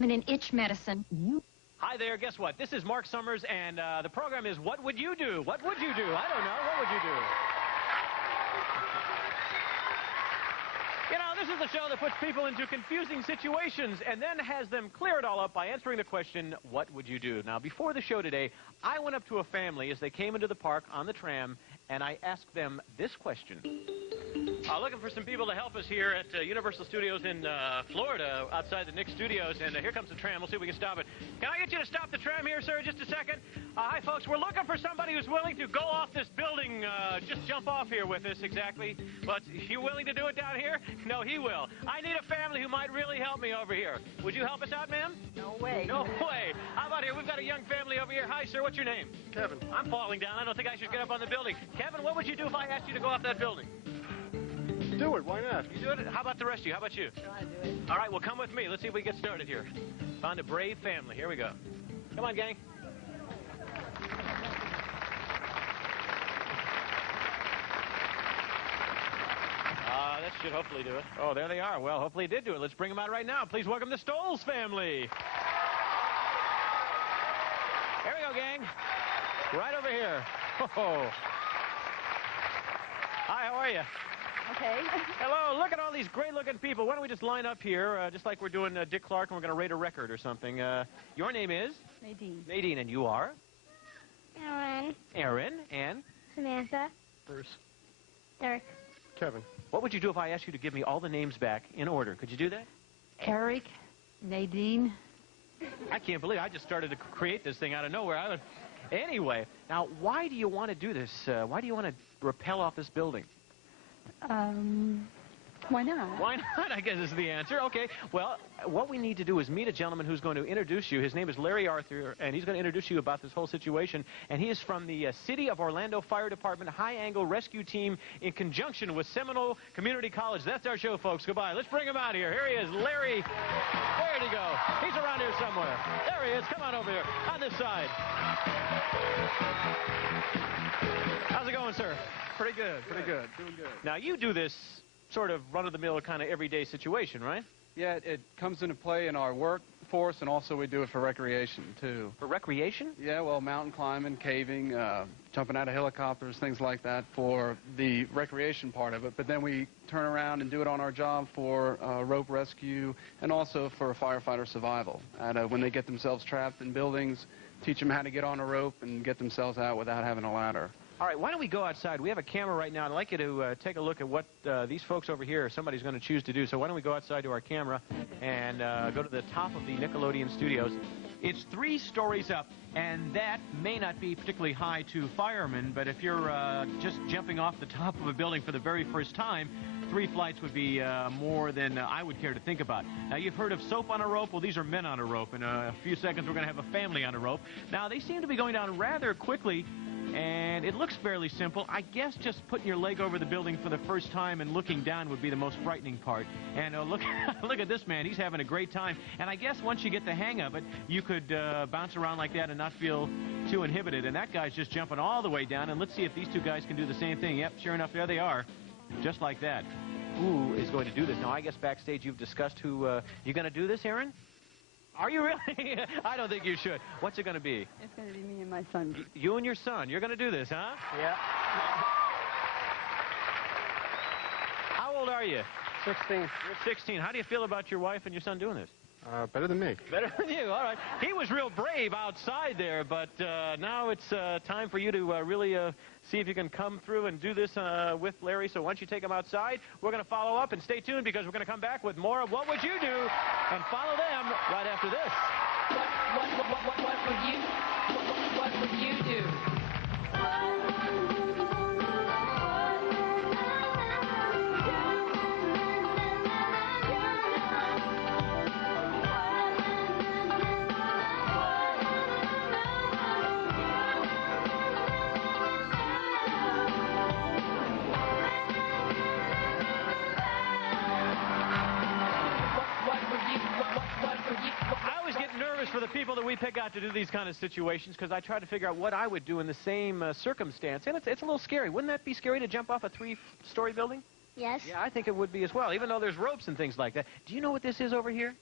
an itch medicine. Hi there, guess what? This is Mark Summers, and the program is What Would You Do? What would you do? I don't know. What would you do? You know, this is a show that puts people into confusing situations and then has them clear it all up by answering the question, what would you do? Now, before the show today, I went up to a family as they came into the park on the tram, and I asked them this question. Looking for some people to help us here at Universal Studios in Florida, outside the Nick Studios, and here comes the tram. We'll see if we can stop it. Can I get you to stop the tram here, sir, just a second? Hi, folks. We're looking for somebody who's willing to go off this building, just jump off here with us, exactly. But you willing to do it down here? No, he will. I need a family who might really help me over here. Would you help us out, ma'am? No way. No way. How about here? We've got a young family over here. Hi, sir. What's your name? Kevin. I'm falling down. I don't think I should get up on the building. Kevin, what would you do if I asked you to go off that building? Do it. Why not? You do it? How about the rest of you? How about you? Try to do it. All right, well, come with me. Let's see if we get started here. Found a brave family. Here we go. Come on, gang. That should hopefully do it. Oh, there they are. Well, hopefully it did do it. Let's bring them out right now. Please welcome the Stoles family. Here we go, gang. Right over here. Oh. Hi, how are you? Okay. Hello, look at all these great-looking people. Why don't we just line up here, just like we're doing Dick Clark, and we're going to rate a record or something. Your name is? Nadine. Nadine, and you are? Aaron. Aaron, and? Samantha. Bruce. Derek. Kevin. What would you do if I asked you to give me all the names back in order? Could you do that? Eric. Nadine. I can't believe I just started to create this thing out of nowhere. Anyway, now, why do you want to do this? Why do you want to rappel off this building? Why not? Why not, I guess is the answer. Okay, well, what we need to do is meet a gentleman who's going to introduce you. His name is Larry Arthur, and he's going to introduce you about this whole situation. And he is from the City of Orlando Fire Department High Angle Rescue Team in conjunction with Seminole Community College. That's our show, folks. Goodbye. Let's bring him out here. Here he is, Larry. Where'd he go? He's around here somewhere. There he is. Come on over here, on this side. How's it going, sir? Pretty good. Pretty good. Doing good. Now, you do this sort of run-of-the-mill kind of everyday situation, right? Yeah, it comes into play in our workforce, and also we do it for recreation, too. For recreation? Yeah, well, mountain climbing, caving, jumping out of helicopters, things like that for the recreation part of it. But then we turn around and do it on our job for rope rescue and also for firefighter survival. And when they get themselves trapped in buildings, teach them how to get on a rope and get themselves out without having a ladder. All right, why don't we go outside? We have a camera right now. I'd like you to take a look at what these folks over here, somebody's going to choose to do. So why don't we go outside to our camera and go to the top of the Nickelodeon studios. It's 3 stories up, and that may not be particularly high to firemen, but if you're just jumping off the top of a building for the very first time, 3 flights would be more than I would care to think about. Now, you've heard of soap on a rope. Well, these are men on a rope. In a few seconds, we're going to have a family on a rope. Now, they seem to be going down rather quickly, and it looks fairly simple. I guess just putting your leg over the building for the first time and looking down would be the most frightening part. And look, look at this man. He's having a great time. And I guess once you get the hang of it, you could bounce around like that and not feel too inhibited. And that guy's just jumping all the way down. And let's see if these 2 guys can do the same thing. Yep, sure enough, there they are. Just like that. Who is going to do this? Now, I guess backstage you've discussed who... you going to do this, Aaron? Are you really? I don't think you should. What's it going to be? It's going to be me and my son. You and your son. You're going to do this, huh? Yeah. How old are you? 16. You're 16. How do you feel about your wife and your son doing this? Better than me. Better than you. All right. He was real brave outside there, but now it's time for you to really see if you can come through and do this with Larry. So once you take him outside, we're going to follow up, and stay tuned because we're going to come back with more of What Would You Do? And follow them right after this. What would you do? For the people that we pick out to do these kind of situations, because I try to figure out what I would do in the same circumstance. And it's a little scary. Wouldn't that be scary to jump off a 3-story building? Yes. Yeah, I think it would be as well, even though there's ropes and things like that. Do you know what this is over here?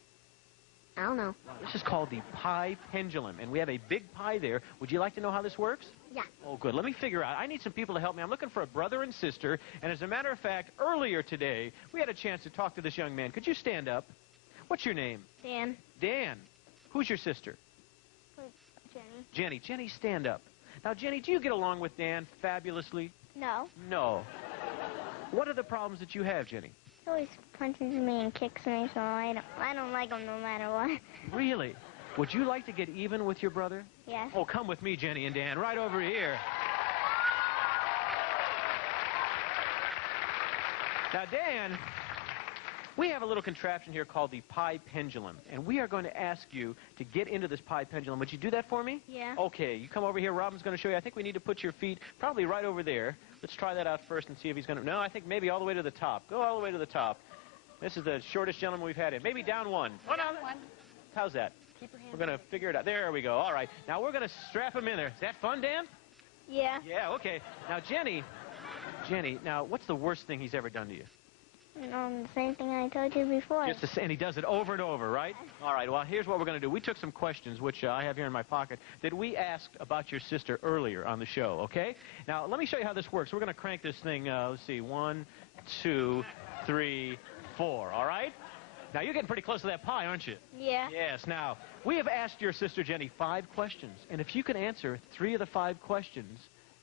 I don't know. This is called the pi pendulum, and we have a big pi there. Would you like to know how this works? Yeah. Oh, good. Let me figure out. I need some people to help me. I'm looking for a brother and sister, and as a matter of fact, earlier today, we had a chance to talk to this young man. Could you stand up? What's your name? Dan. Dan. Who's your sister? Jenny. Jenny. Jenny, stand up. Now, Jenny, do you get along with Dan fabulously? No. No. What are the problems that you have, Jenny? He always punches me and kicks me, so I don't like him no matter what. Really? Would you like to get even with your brother? Yes. Oh, come with me, Jenny and Dan, right over here. Now, Dan, we have a little contraption here called the pi pendulum, and we are going to ask you to get into this pi pendulum. Would you do that for me? Yeah. Okay, you come over here. Robin's going to show you. I think we need to put your feet probably right over there. Let's try that out first and see if he's going to... No, I think maybe all the way to the top. Go all the way to the top. This is the shortest gentleman we've had in. Maybe down one. Down one. How's that? Keep your hand. We're going to figure it out. There we go. All right. Now we're going to strap him in there. Is that fun, Dan? Yeah. Yeah, okay. Now, Jenny, now, what's the worst thing he's ever done to you? The same thing I told you before. Just to say, and he does it over and over, right? All right, well, here's what we're going to do. We took some questions, which I have here in my pocket, that we asked about your sister earlier on the show, okay? Now, let me show you how this works. We're going to crank this thing, let's see, 1, 2, 3, 4, all right? Now, you're getting pretty close to that pi, aren't you? Yeah. Yes. Now, we have asked your sister, Jenny, 5 questions, and if you can answer 3 of the 5 questions,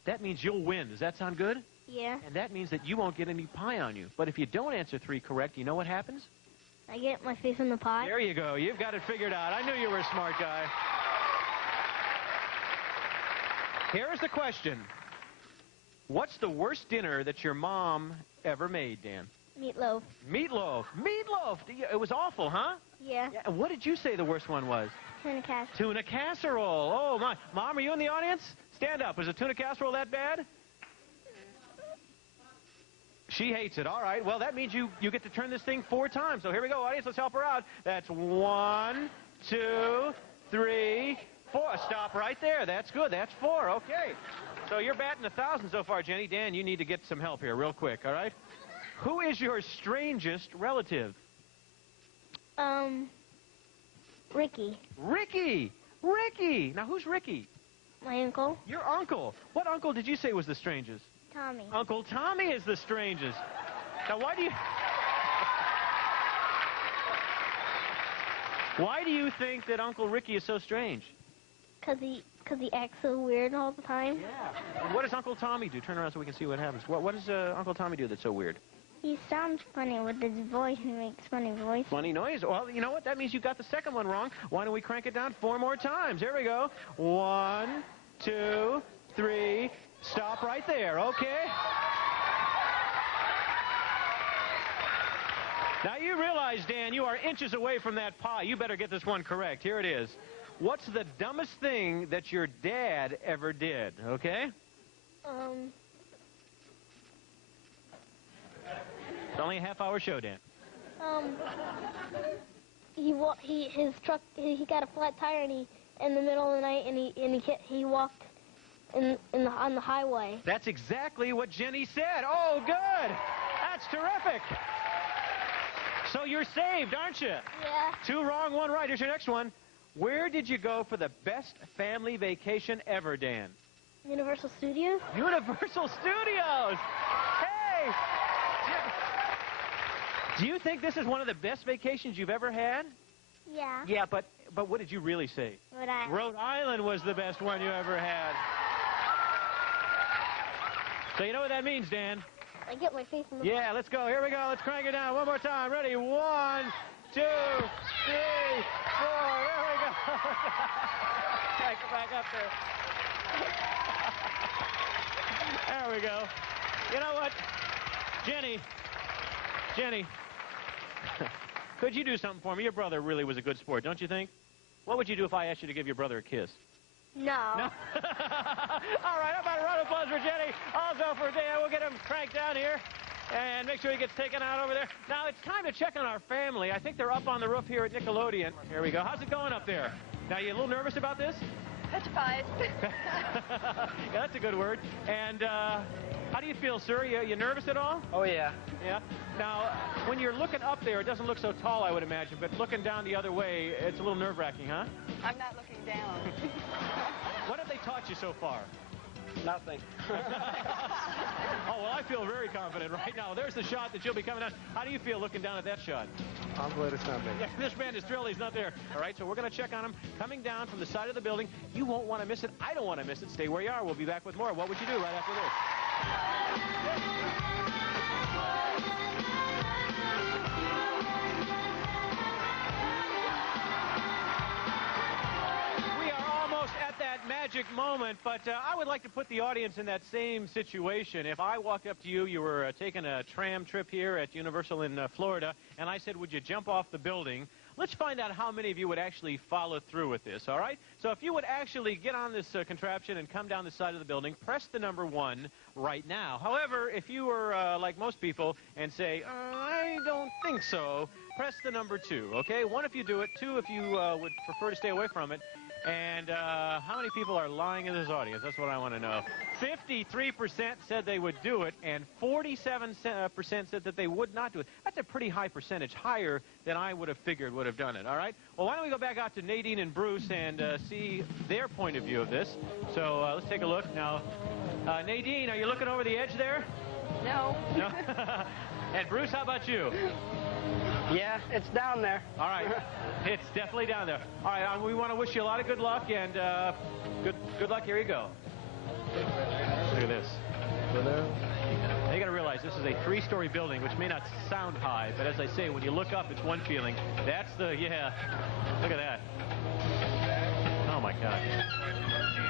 that means you'll win. Does that sound good? Yeah. And that means that you won't get any pie on you. But if you don't answer 3 correct, you know what happens? I get my face in the pot. There you go. You've got it figured out. I knew you were a smart guy. Here is the question. What's the worst dinner that your mom ever made, Dan? Meatloaf. Meatloaf. Meatloaf. It was awful, huh? Yeah. Yeah. And what did you say the worst one was? Tuna casserole. Tuna casserole. Oh, my. Mom, are you in the audience? Stand up. Was a tuna casserole that bad? She hates it. All right. Well, that means you get to turn this thing 4 times. So here we go, audience. Let's help her out. That's 1, 2, 3, 4. Stop right there. That's good. That's 4. Okay. So you're batting 1,000 so far, Jenny. Dan, you need to get some help here real quick, all right? Who is your strangest relative? Ricky. Ricky. Ricky. Now, who's Ricky? My uncle. Your uncle. What uncle did you say was the strangest? Tommy. Uncle Tommy is the strangest. Now, why do you think that Uncle Ricky is so strange? Cause he acts so weird all the time. Yeah. And what does Uncle Tommy do? Turn around so we can see what happens. What does Uncle Tommy do that's so weird? He sounds funny with his voice. He makes funny voices. Funny noise. Well, you know what? That means you got the second one wrong. Why don't we crank it down 4 more times? Here we go. 1, 2, 3. Stop right there, okay? Now, you realize, Dan, you are inches away from that pie. You better get this one correct. Here it is. What's the dumbest thing that your dad ever did, okay? It's only a half-hour show, Dan. His truck, he got a flat tire, and he, in the middle of the night, and he walked on the highway. That's exactly what Jenny said. Oh, good. That's terrific. So you're saved, aren't you? Yeah. 2 wrong, 1 right. Here's your next one. Where did you go for the best family vacation ever, Dan? Universal Studios? Universal Studios. Hey. Do you think this is one of the best vacations you've ever had? Yeah. Yeah, but what did you really say? Rhode Island was the best one you ever had. So you know what that means, Dan? I get my face in the Yeah, let's go. Here we go. Let's crank it down. 1 more time. Ready? 1, 2, 3, 4. There we go. Crank it back up there. There we go. You know what? Jenny, could you do something for me? Your brother really was a good sport, don't you think? What would you do if I asked you to give your brother a kiss? No. No? All right, how about a round of applause for Jenny? Also for Dan. We'll get him cranked down here and make sure he gets taken out over there. Now, it's time to check on our family. I think they're up on the roof here at Nickelodeon. Here we go. How's it going up there? Now, you a little nervous about this? Petrified. Yeah, that's a good word. And how do you feel, sir? You nervous at all? Oh, yeah. Yeah. Now, when you're looking up there, it doesn't look so tall, I would imagine, but looking down the other way, it's a little nerve-wracking, huh? I'm not looking down. What have they taught you so far? Nothing. Oh, well, I feel very confident right now. There's the shot that you'll be coming on. How do you feel looking down at that shot? I'm glad it's not me. Yeah, this man is thrilled he's not there. All right, so we're going to check on him coming down from the side of the building. You won't want to miss it. I don't want to miss it. Stay where you are. We'll be back with more. What would you do right after this? At that magic moment, but I would like to put the audience in that same situation. If I walked up to you, you were taking a tram trip here at Universal in Florida, and I said, would you jump off the building? Let's find out how many of you would actually follow through with this, all right? So if you would actually get on this contraption and come down the side of the building, press the number 1 right now. However, if you were like most people and say, I don't think so, press the number 2, okay? 1 if you do it, 2 if you would prefer to stay away from it. And how many people are lying in this audience? That's what I want to know. 53% said they would do it, and 47% said that they would not do it. That's a pretty high percentage, higher than I would have figured would have done it, all right? Well, why don't we go back out to Nadine and Bruce and see their point of view of this. So let's take a look. Now, Nadine, are you looking over the edge there? No. No? And Bruce, how about you? Yeah, it's down there. All right. It's definitely down there. All right, we want to wish you a lot of good luck, and good luck. Here you go. Look at this. You got to realize this is a 3-story building, which may not sound high, but as I say, when you look up, it's one feeling. That's the, yeah, look at that. Oh, my God.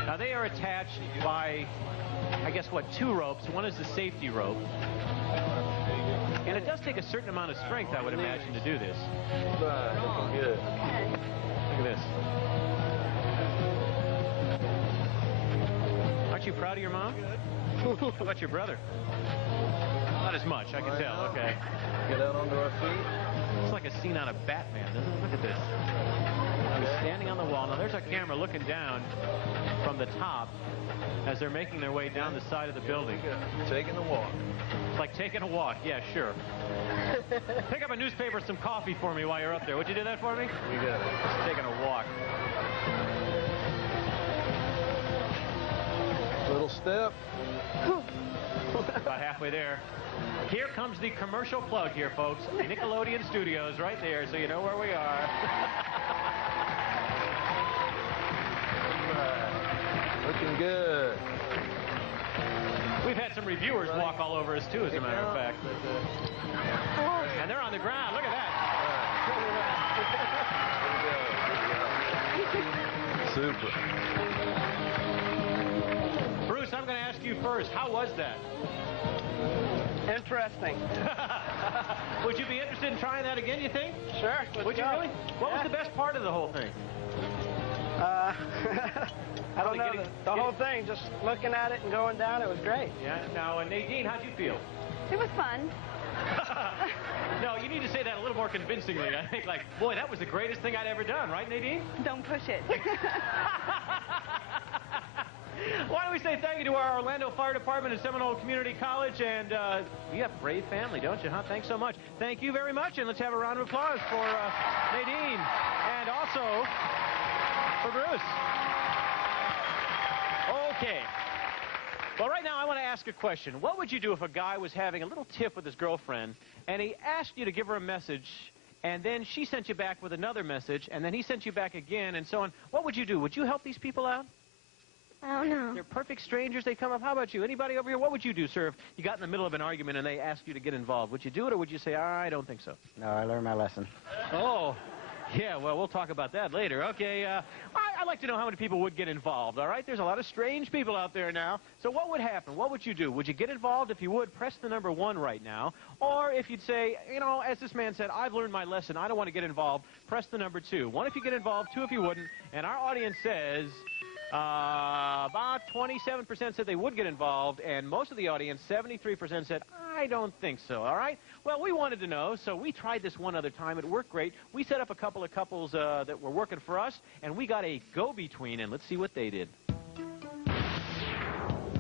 Now, they are attached by, I guess, what, 2 ropes. One is the safety rope. And it does take a certain amount of strength, I would imagine, to do this. Looking good. Look at this. Aren't you proud of your mom? How about your brother? Not as much, I can tell. Okay. Get out onto our feet. It's like a scene out of Batman, doesn't it? Look at this. He's standing on the wall. Now, there's our camera looking down from the top as they're making their way down the side of the building. Taking a walk. It's like taking a walk. Yeah, sure. Pick up a newspaper, some coffee for me while you're up there. Would you do that for me? We got it. Just taking a walk. Little step. About halfway there. Here comes the commercial plug here, folks. Nickelodeon Studios right there, so you know where we are. Looking good. We've had some reviewers walk all over us, too, as a matter of fact. And they're on the ground. Look at that. Super. Bruce, I'm going to ask you first. How was that? Interesting. Would you be interested in trying that again, you think? Sure. Would you really? What was the best part of the whole thing? I don't know. The whole thing, just looking at it and going down, it was great. Yeah. Now, Nadine, how'd you feel? It was fun. No, you need to say that a little more convincingly. I think, like, boy, that was the greatest thing I'd ever done, right, Nadine? Don't push it. Why don't we say thank you to our Orlando Fire Department and Seminole Community College, and you have a brave family, don't you, huh? Thanks so much. Thank you very much, and let's have a round of applause for Nadine, and also for Bruce. Okay. Well, right now I want to ask a question. What would you do if a guy was having a little tiff with his girlfriend, and he asked you to give her a message, and then she sent you back with another message, and then he sent you back again, and so on? What would you do? Would you help these people out? I don't know. They're perfect strangers. They come up. How about you? Anybody over here? What would you do, sir, if you got in the middle of an argument and they asked you to get involved? Would you do it, or would you say, I don't think so? No, I learned my lesson. Oh, yeah, well, we'll talk about that later. Okay, I'd like to know how many people would get involved, all right? There's a lot of strange people out there now. So what would happen? What would you do? Would you get involved? If you would, press the number 1 right now. Or if you'd say, you know, as this man said, I've learned my lesson. I don't want to get involved. Press the number 2. 1 if you get involved, 2 if you wouldn't. And our audience says... About 27% said they would get involved, and most of the audience, 73%, said, I don't think so, all right? Well, we wanted to know, so we tried this one other time. It worked great. We set up a couple of couples that were working for us, and we got a go-between, and let's see what they did.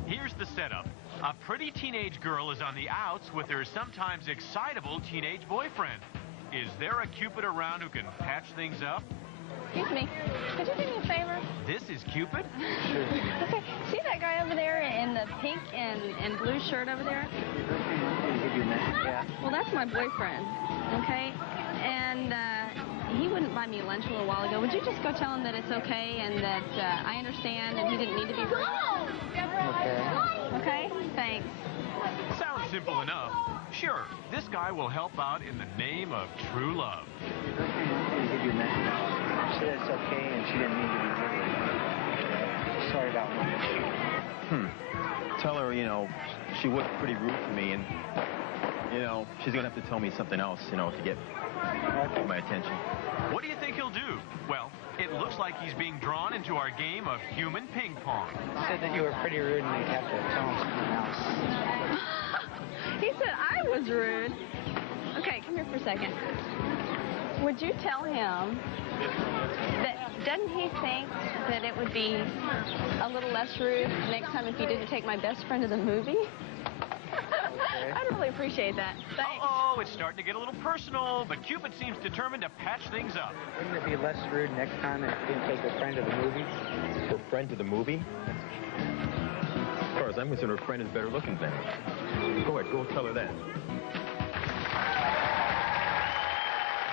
Here's the setup. A pretty teenage girl is on the outs with her sometimes excitable teenage boyfriend. Is there a Cupid around who can patch things up? Excuse me. Could you do me a favor? This is Cupid? Okay. See that guy over there in the pink and blue shirt over there? Yeah. Well, that's my boyfriend. Okay? And he wouldn't buy me lunch a little while ago. Would you just go tell him that it's okay and that I understand and he didn't need to be rude? Okay. Okay? Thanks. Sounds simple enough. Sure, this guy will help out in the name of true love. She said it's okay and she didn't need to be rude. Sorry about that. Tell her, she was pretty rude to me, and, she's going to have to tell me something else, to get my attention. What do you think he'll do? Well, it looks like he's being drawn into our game of human ping pong. You said that you were pretty rude and you'd have to tell him something else. He said I was rude. Okay, come here for a second. Would you tell him that, doesn't he think that it would be a little less rude next time if you didn't take my best friend to the movie? Okay. I'd really appreciate that. Thanks. Uh-oh, it's starting to get a little personal, but Cupid seems determined to patch things up. Wouldn't it be less rude next time if you didn't take your friend to the movie? Her friend to the movie? As far as I'm concerned, her friend is better looking than her. Go ahead, go tell her that.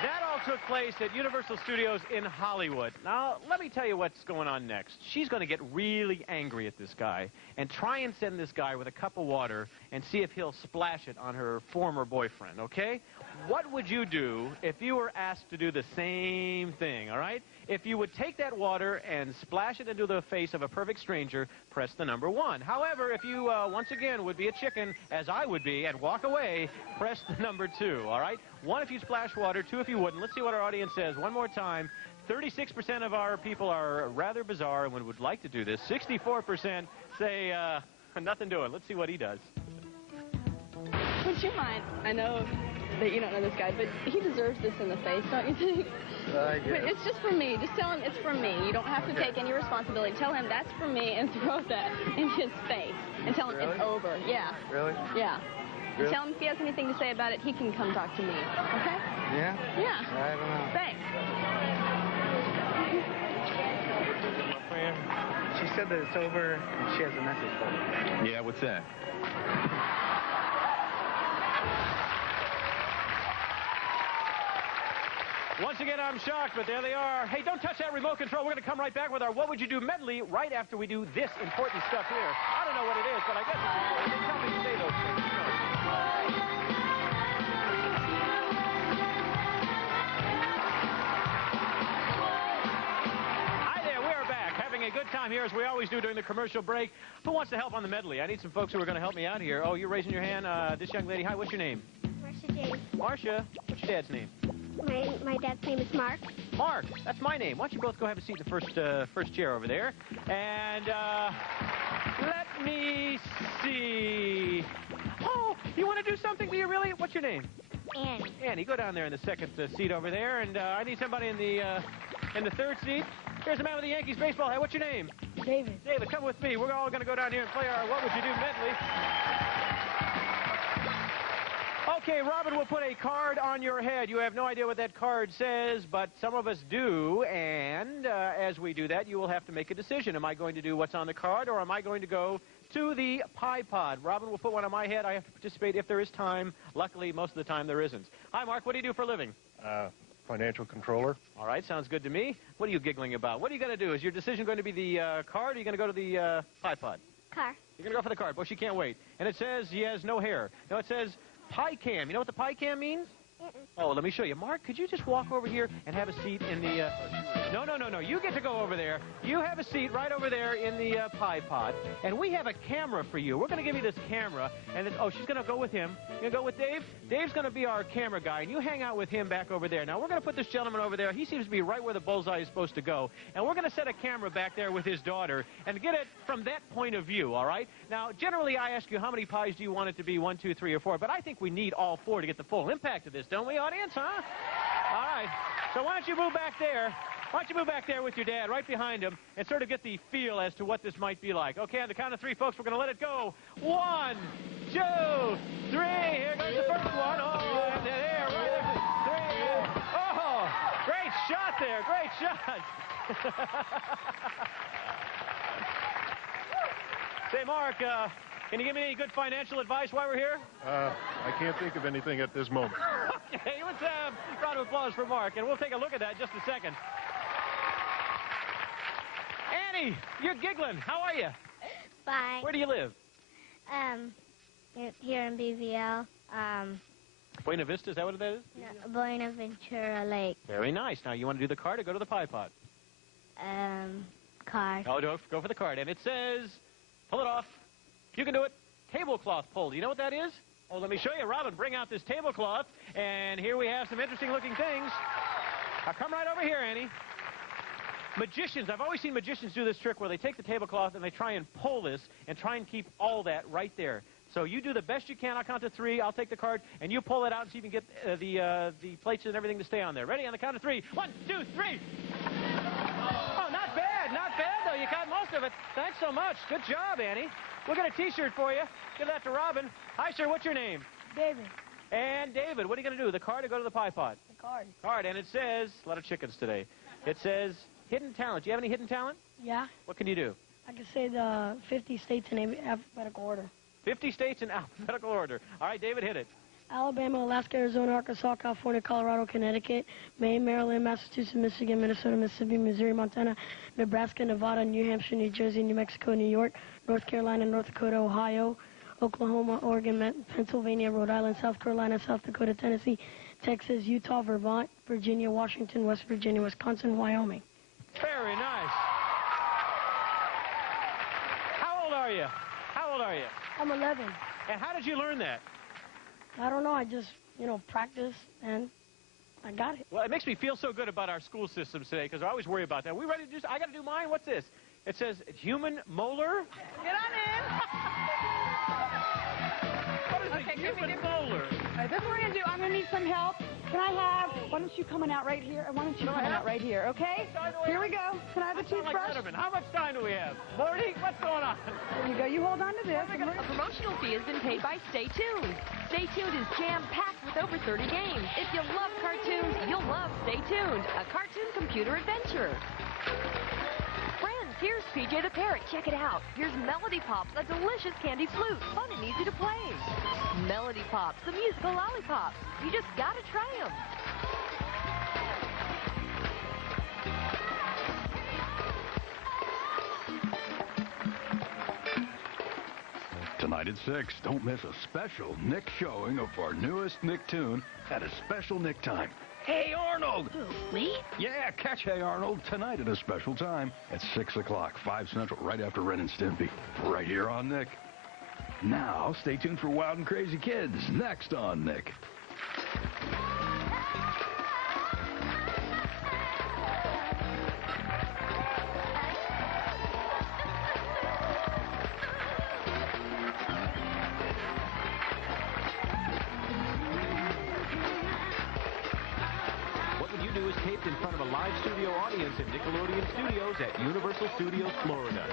That all took place at Universal Studios in Hollywood. Now, let me tell you what's going on next. She's going to get really angry at this guy and try and send this guy with a cup of water and see if he'll splash it on her former boyfriend, okay? What would you do if you were asked to do the same thing, all right? If you would take that water and splash it into the face of a perfect stranger, press the number 1. However, if you, once again, would be a chicken, as I would be, and walk away, press the number 2, all right? 1 if you splash water, 2 if you wouldn't. Let's see what our audience says. One more time. 36% of our people are rather bizarre and would like to do this. 64% say nothing doing. Let's see what he does. Would you mind? I know that you don't know this guy, but he deserves this in the face, don't you think? I But it's just for me. Just tell him it's for me. You don't have to take any responsibility. Tell him that's for me and throw that in his face and tell him Really? it's over. Yeah. Really? Yeah. Really? Tell him if he has anything to say about it, he can come talk to me. Okay? Yeah? Yeah. I don't know. Thanks. Friend, she said that it's over and she has a message for me. Yeah, what's that? Once again, I'm shocked, but there they are. Hey, don't touch that remote control. We're going to come right back with our What Would You Do medley right after we do this important stuff here. I don't know what it is, but I guess it's important. They tell me to say those things. Hi there, we are back, having a good time here as we always do during the commercial break. Who wants to help on the medley? I need some folks who are going to help me out here. Oh, you're raising your hand. This young lady. Hi, what's your name? Marsha James. Marsha. What's your dad's name? My dad's name is Mark. Mark, that's my name. Why don't you both go have a seat in the first chair over there? And let me see. Oh, you want to do something? Do you really? What's your name? Annie. Annie, go down there in the second seat over there. And I need somebody in the third seat. Here's a man with the Yankees baseball hat. What's your name? David. David, come with me. We're all going to go down here and play our What Would You Do medley. Okay, Robin will put a card on your head. You have no idea what that card says, but some of us do, and as we do that, you will have to make a decision. Am I going to do what's on the card, or am I going to go to the Pie Pod? Robin will put one on my head. I have to participate if there is time. Luckily, most of the time there isn't. Hi, Mark. What do you do for a living? Financial controller. All right, sounds good to me. What are you giggling about? What are you going to do? Is your decision going to be the card, or are you going to go to the Pie Pod? Car. You're going to go for the card. Well, she can't wait. And it says he has no hair. No, it says Pie Cam. You know what the Pie Cam means? Oh, let me show you. Mark, could you just walk over here and have a seat in the... No. You get to go over there. You have a seat right over there in the pie pot. And we have a camera for you. We're going to give you this camera. And then, she's going to go with him. You're going to go with Dave? Dave's going to be our camera guy. And you hang out with him back over there. Now, we're going to put this gentleman over there. He seems to be right where the bullseye is supposed to go. And we're going to set a camera back there with his daughter and get it from that point of view, all right? Now, generally, I ask you, how many pies do you want it to be? 1, 2, 3, or 4. But I think we need all 4 to get the full impact of this, don't we, audience, huh? All right. So why don't you move back there? Why don't you move back there with your dad, right behind him, and sort of get the feel as to what this might be like. Okay, on the count of 3, folks, we're going to let it go. 1, 2, 3. Here goes the first one. Oh, and there, right there. 3. Oh, great shot there. Great shot. Say, Mark, can you give me any good financial advice while we're here? I can't think of anything at this moment. Okay, let's have a round of applause for Mark, and we'll take a look at that in just a second. Annie, you're giggling. How are you? Fine. Where do you live? Here in BVL. Buena Vista, is that what that is? No, Buenaventura Lake. Very nice. Now, you want to do the card or go to the pie pot? Card. Oh, go for the card. And it says, pull it off. You can do it. Tablecloth pull. Do you know what that is? Oh, let me show you. Robin, bring out this tablecloth. And here we have some interesting-looking things. Now, come right over here, Annie. Magicians. I've always seen magicians do this trick where they take the tablecloth and they try and pull this and try and keep all that right there. So you do the best you can. I'll count to 3. I'll take the card, and you pull it out and see if you can get the plates and everything to stay on there. Ready? On the count of 3. 1, 2, 3. Oh, not bad. Not bad, though. You got most of it. Thanks so much. Good job, Annie. We'll get a T-shirt for you. Give that to Robin. Hi, sir. What's your name? David. And David, what are you going to do? The card or go to the pie pot? The card. Card, and it says, a lot of chickens today. It says, hidden talent. Do you have any hidden talent? Yeah. What can you do? I can say the 50 states in alphabetical order. 50 states in alphabetical order. All right, David, hit it. Alabama, Alaska, Arizona, Arkansas, California, Colorado, Connecticut, Maine, Maryland, Massachusetts, Michigan, Minnesota, Mississippi, Missouri, Montana, Nebraska, Nevada, New Hampshire, New Jersey, New Mexico, New York, North Carolina, North Dakota, Ohio, Oklahoma, Oregon, Pennsylvania, Rhode Island, South Carolina, South Dakota, Tennessee, Texas, Utah, Vermont, Virginia, Washington, West Virginia, Wisconsin, Wyoming. Very nice. How old are you? How old are you? I'm 11. And how did you learn that? I don't know. I just, practice, and I got it. Well, it makes me feel so good about our school systems today because I always worry about that. We ready to do? I got to do mine. What's this? It says human molar. Get on in. What is a human molar? All right, this is what we're going to do. I'm going to need some help. Can I have, why don't you come on out right here? And why don't you come on out right here, okay? Here we go. Can I have a toothbrush? How much time do we have? Morty, what's going on? There you go. You hold on to this. A promotional fee has been paid by Stay Tuned. Stay Tuned is jam-packed with over 30 games. If you love cartoons, you'll love Stay Tuned, a cartoon computer adventure. Friends, here's PJ the Parrot. Check it out. Here's Melody Pops, a delicious candy flute, fun and easy to play. Melody Pops, the musical lollipops. You just gotta try them. Tonight at 6, don't miss a special Nick showing of our newest Nicktoon at a special Nick time. Hey, Arnold! Me? Yeah, catch Hey Arnold tonight at a special time at 6 o'clock, 5 Central, right after Ren and Stimpy, right here on Nick. Now, stay tuned for Wild and Crazy Kids, next on Nick. What Would You Do is taped in front of a live studio audience at Nickelodeon Studios at Universal Studios, Florida.